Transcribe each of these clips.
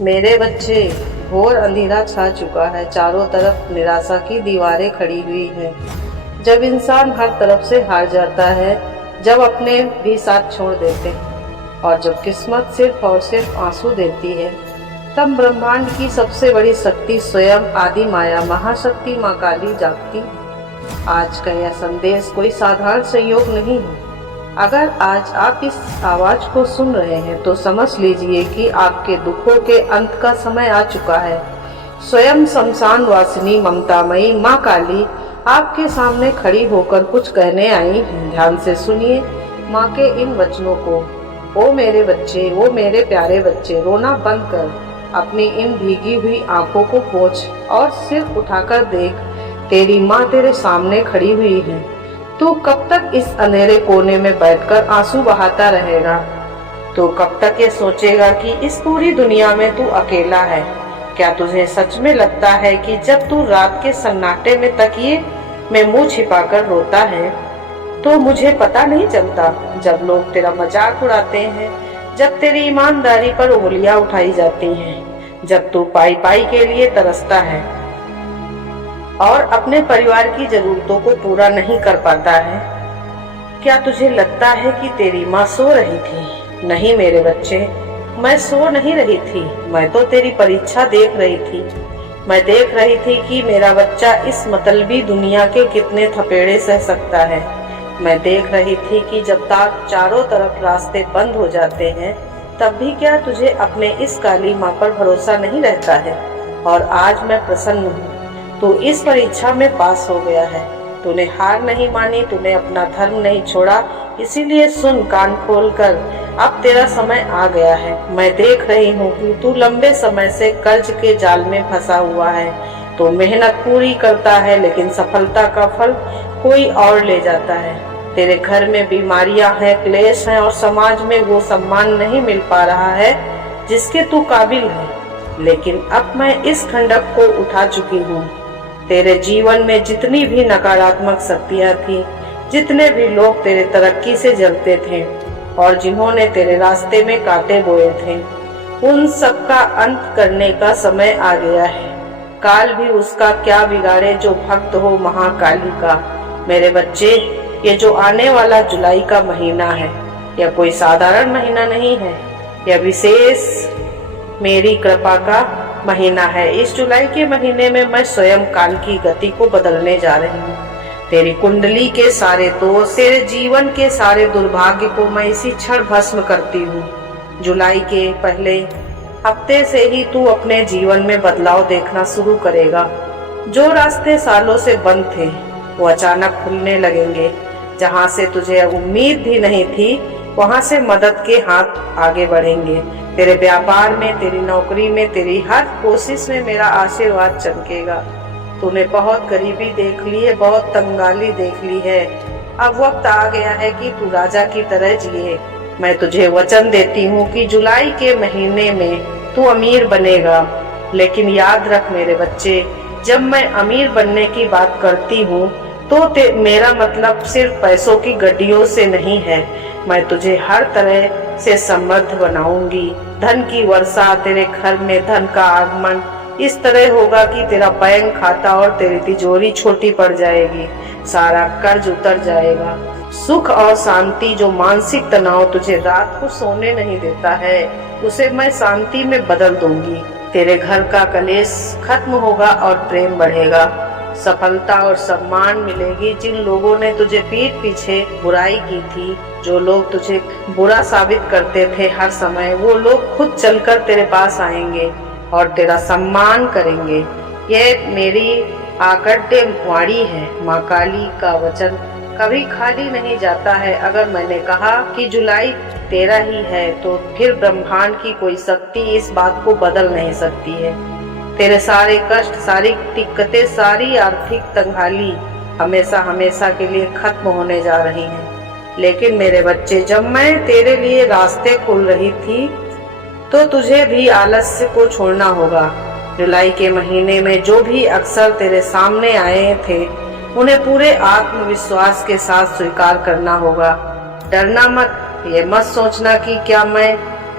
मेरे बच्चे, घोर अंधेरा छा चुका है। चारों तरफ निराशा की दीवारें खड़ी हुई हैं। जब इंसान हर तरफ से हार जाता है, जब अपने भी साथ छोड़ देते हैं और जब किस्मत सिर्फ और सिर्फ आंसू देती है, तब ब्रह्मांड की सबसे बड़ी शक्ति स्वयं आदि माया महाशक्ति माँ काली जागती। आज का यह संदेश कोई साधारण संयोग नहीं है। अगर आज आप इस आवाज को सुन रहे हैं तो समझ लीजिए कि आपके दुखों के अंत का समय आ चुका है। स्वयं शमशान वासिनी ममतामयी माँ काली आपके सामने खड़ी होकर कुछ कहने आई हैं। ध्यान से सुनिए माँ के इन वचनों को। ओ मेरे बच्चे, ओ मेरे प्यारे बच्चे, रोना बंद कर, अपनी इन भीगी हुई आंखों को पोंछ और सिर उठाकर देख, तेरी माँ तेरे सामने खड़ी हुई है। तू कब तक इस अंधेरे कोने में बैठकर आंसू बहाता रहेगा? तू कब तक ये सोचेगा कि इस पूरी दुनिया में तू अकेला है? क्या तुझे सच में लगता है कि जब तू रात के सन्नाटे में तकिए में मुंह छिपाकर रोता है तो मुझे पता नहीं चलता? जब लोग तेरा मजाक उड़ाते हैं, जब तेरी ईमानदारी पर उंगलियां उठाई जाती हैं, जब तू पाई पाई के लिए तरसता है और अपने परिवार की जरूरतों को पूरा नहीं कर पाता है, क्या तुझे लगता है कि तेरी माँ सो रही थी? नहीं मेरे बच्चे, मैं सो नहीं रही थी। मैं तो तेरी परीक्षा देख रही थी। मैं देख रही थी कि मेरा बच्चा इस मतलबी दुनिया के कितने थपेड़े सह सकता है। मैं देख रही थी कि जब तक चारों तरफ रास्ते बंद हो जाते हैं, तब भी क्या तुझे अपने इस काली माँ पर भरोसा नहीं रहता है? और आज मैं प्रसन्न हूँ, तू इस परीक्षा में पास हो गया है। तूने हार नहीं मानी, तूने अपना धर्म नहीं छोड़ा। इसीलिए सुन कान खोलकर, अब तेरा समय आ गया है। मैं देख रही हूँ कि तू लंबे समय से कर्ज के जाल में फंसा हुआ है। तू मेहनत पूरी करता है, लेकिन सफलता का फल कोई और ले जाता है। तेरे घर में बीमारियां हैं, क्लेश हैं और समाज में वो सम्मान नहीं मिल पा रहा है जिसके तू काबिल है। लेकिन अब मैं इस खंडक को उठा चुकी हूँ। तेरे जीवन में जितनी भी नकारात्मक शक्तियां थी, जितने भी लोग तेरे तरक्की से जलते थे और जिन्होंने तेरे रास्ते में कांटे बोए थे, उन सब का अंत करने का समय आ गया है। काल भी उसका क्या बिगाड़े जो भक्त हो महाकाली का। मेरे बच्चे, ये जो आने वाला जुलाई का महीना है, यह कोई साधारण महीना नहीं है। यह विशेष मेरी कृपा का महीना है। इस जुलाई के महीने में मैं स्वयं काल की गति को बदलने जा रही हूँ। तेरी कुंडली के सारे दोष, तेरे जीवन के सारे दुर्भाग्य को मैं इसी क्षण भस्म करती हूँ। जुलाई के पहले हफ्ते से ही तू अपने जीवन में बदलाव देखना शुरू करेगा। जो रास्ते सालों से बंद थे, वो अचानक खुलने लगेंगे। जहाँ से तुझे उम्मीद भी नहीं थी, वहाँ से मदद के हाथ आगे बढ़ेंगे। तेरे व्यापार में, तेरी नौकरी में, तेरी हर कोशिश में मेरा आशीर्वाद चमकेगा। तूने बहुत गरीबी देख ली है, बहुत तंगाली देख ली है। अब वक्त आ गया है कि तू राजा की तरह जिए। मैं तुझे वचन देती हूँ कि जुलाई के महीने में तू अमीर बनेगा। लेकिन याद रख मेरे बच्चे, जब मैं अमीर बनने की बात करती हूँ तो मेरा मतलब सिर्फ पैसों की गड्डियों से नहीं है। मैं तुझे हर तरह से समृद्ध बनाऊंगी। धन की वर्षा, तेरे घर में धन का आगमन इस तरह होगा कि तेरा बैंक खाता और तेरी तिजोरी छोटी पड़ जाएगी। सारा कर्ज उतर जाएगा। सुख और शांति, जो मानसिक तनाव तुझे रात को सोने नहीं देता है, उसे मैं शांति में बदल दूंगी। तेरे घर का कलेश खत्म होगा और प्रेम बढ़ेगा। सफलता और सम्मान मिलेगी। जिन लोगों ने तुझे पीठ पीछे बुराई की थी, जो लोग तुझे बुरा साबित करते थे हर समय, वो लोग खुद चलकर तेरे पास आएंगे और तेरा सम्मान करेंगे। यह मेरी आकड्य वाणी है। माँ काली का वचन कभी खाली नहीं जाता है। अगर मैंने कहा कि जुलाई तेरा ही है, तो फिर ब्रह्मांड की कोई शक्ति इस बात को बदल नहीं सकती है। तेरे सारे कष्ट, सारी दिक्कतें, सारी आर्थिक तंगाली हमेशा हमेशा के लिए खत्म होने जा रही हैं। लेकिन मेरे बच्चे, जब मैं तेरे लिए रास्ते खोल रही थी तो तुझे भी आलस्य को छोड़ना होगा। जुलाई के महीने में जो भी अक्सर तेरे सामने आए थे, उन्हें पूरे आत्मविश्वास के साथ स्वीकार करना होगा। डरना मत। ये मत सोचना कि क्या मैं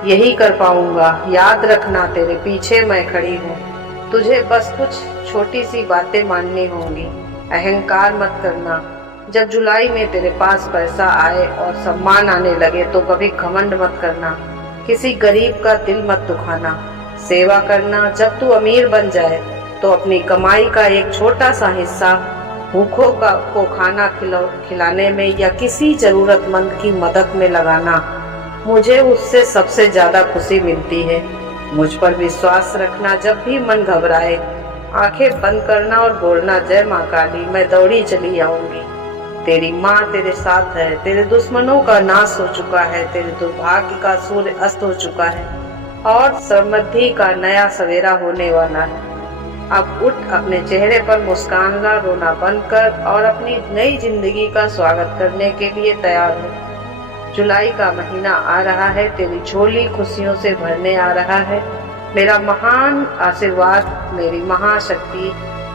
यही कर पाऊंगा। याद रखना, तेरे पीछे मैं खड़ी हूँ। तुझे बस कुछ छोटी सी बातें माननी होंगी। अहंकार मत करना। जब जुलाई में तेरे पास पैसा आए और सम्मान आने लगे तो कभी घमंड मत करना। किसी गरीब का दिल मत दुखाना। सेवा करना। जब तू अमीर बन जाए तो अपनी कमाई का एक छोटा सा हिस्सा भूखों को खाना खिलाने में या किसी जरूरतमंद की मदद में लगाना। मुझे उससे सबसे ज्यादा खुशी मिलती है। मुझ पर विश्वास रखना। जब भी मन घबराए आंखें बंद करना और बोलना, जय माँ काली, मैं दौड़ी चली आऊंगी। तेरी माँ तेरे साथ है। तेरे दुश्मनों का नाश हो चुका है। तेरे दुर्भाग्य का सूर्य अस्त हो चुका है और समृद्धि का नया सवेरा होने वाला है। अब उठ, अपने चेहरे पर मुस्कान ला, रोना बंद कर और अपनी नई जिंदगी का स्वागत करने के लिए तैयार हो। जुलाई का महीना आ रहा है, तेरी झोली खुशियों से भरने आ रहा है। मेरा महान आशीर्वाद, मेरी महाशक्ति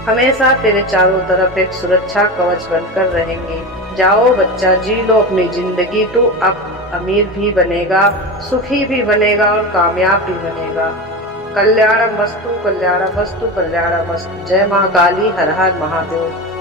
हमेशा तेरे चारों तरफ एक सुरक्षा कवच बनकर रहेंगे। जाओ बच्चा, जी लो अपनी जिंदगी। तू अब अमीर भी बनेगा, सुखी भी बनेगा और कामयाब भी बनेगा। कल्याणमस्तु, कल्याणमस्तु, कल्याणमस्तु। जय माँ काली, हर हर महादेव।